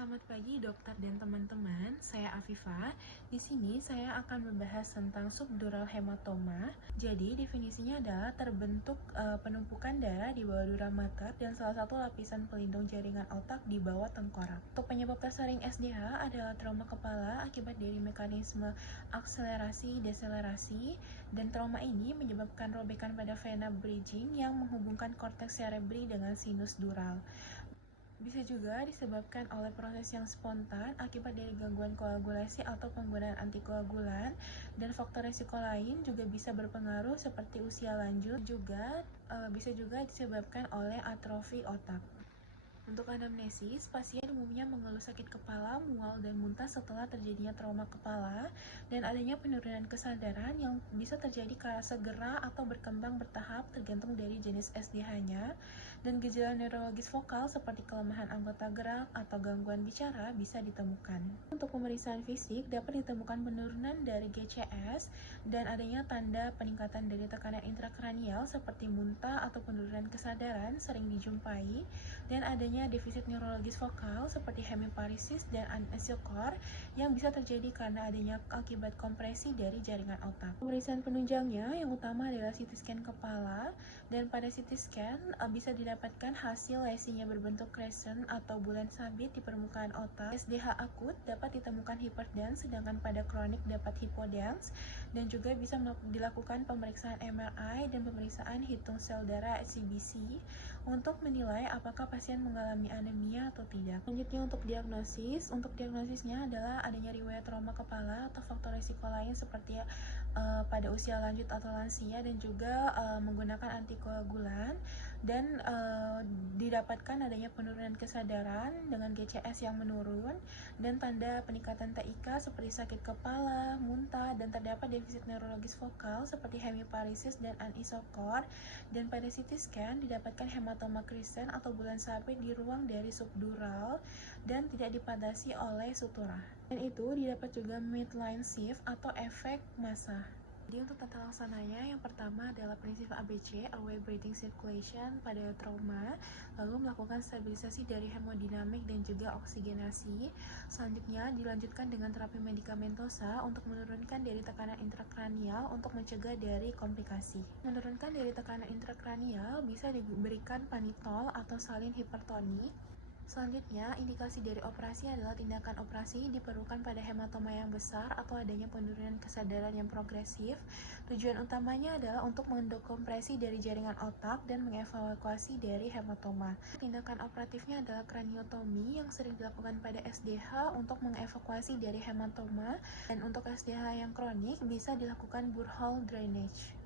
Selamat pagi dokter dan teman-teman, saya Afifah. Di sini saya akan membahas tentang subdural hematoma. Jadi definisinya adalah terbentuk penumpukan darah di bawah dura mata dan salah satu lapisan pelindung jaringan otak di bawah tengkorak. Untuk penyebab tersering SDH adalah trauma kepala akibat dari mekanisme akselerasi deselerasi, dan trauma ini menyebabkan robekan pada vena bridging yang menghubungkan korteks cerebri dengan sinus dural. Bisa juga disebabkan oleh proses yang spontan akibat dari gangguan koagulasi atau penggunaan antikoagulan, dan faktor risiko lain juga bisa berpengaruh seperti usia lanjut, bisa juga disebabkan oleh atrofi otak. Untuk anamnesis, pasien umumnya mengeluh sakit kepala, mual, dan muntah setelah terjadinya trauma kepala dan adanya penurunan kesadaran yang bisa terjadi segera atau berkembang bertahap tergantung dari jenis SDH-nya, dan gejala neurologis vokal seperti kelemahan anggota gerak atau gangguan bicara bisa ditemukan. Untuk pemeriksaan fisik dapat ditemukan penurunan dari GCS dan adanya tanda peningkatan dari tekanan intrakranial seperti muntah atau penurunan kesadaran sering dijumpai, dan adanya defisit neurologis vokal seperti hemiparesis dan anisokor yang bisa terjadi karena adanya akibat kompresi dari jaringan otak. Pemeriksaan penunjangnya yang utama adalah CT scan kepala, dan pada CT scan bisa didapatkan hasil lesinya berbentuk crescent atau bulan sabit di permukaan otak. SDH akut dapat ditemukan hyperdance, sedangkan pada kronik dapat hypodance, dan juga bisa dilakukan pemeriksaan MRI dan pemeriksaan hitung sel darah CBC untuk menilai apakah pasien mengalami anemia atau tidak. Selanjutnya untuk diagnosisnya adalah adanya riwayat trauma kepala atau faktor risiko lain seperti pada usia lanjut atau lansia, dan juga menggunakan antikoagulan, dan didapatkan adanya penurunan kesadaran dengan GCS yang menurun dan tanda peningkatan TIK seperti sakit kepala, muntah, dan terdapat defisit neurologis vokal seperti hemiparesis dan anisokor, dan pada CT scan didapatkan hematoma crescent atau bulan sabit di ruang dari subdural dan tidak dibatasi oleh sutura. Dan itu didapat juga midline shift atau efek massa. Jadi untuk tata laksananya, yang pertama adalah prinsip ABC, airway breathing circulation pada trauma, lalu melakukan stabilisasi dari hemodinamik dan juga oksigenasi. Selanjutnya dilanjutkan dengan terapi medikamentosa untuk menurunkan dari tekanan intrakranial untuk mencegah dari komplikasi. Menurunkan dari tekanan intrakranial bisa diberikan panitol atau salin hipertonik. Selanjutnya, indikasi dari operasi adalah tindakan operasi diperlukan pada hematoma yang besar atau adanya penurunan kesadaran yang progresif. Tujuan utamanya adalah untuk mendekompresi dari jaringan otak dan mengevakuasi dari hematoma. Tindakan operatifnya adalah kraniotomi yang sering dilakukan pada SDH untuk mengevakuasi dari hematoma, dan untuk SDH yang kronik bisa dilakukan Burhole drainage.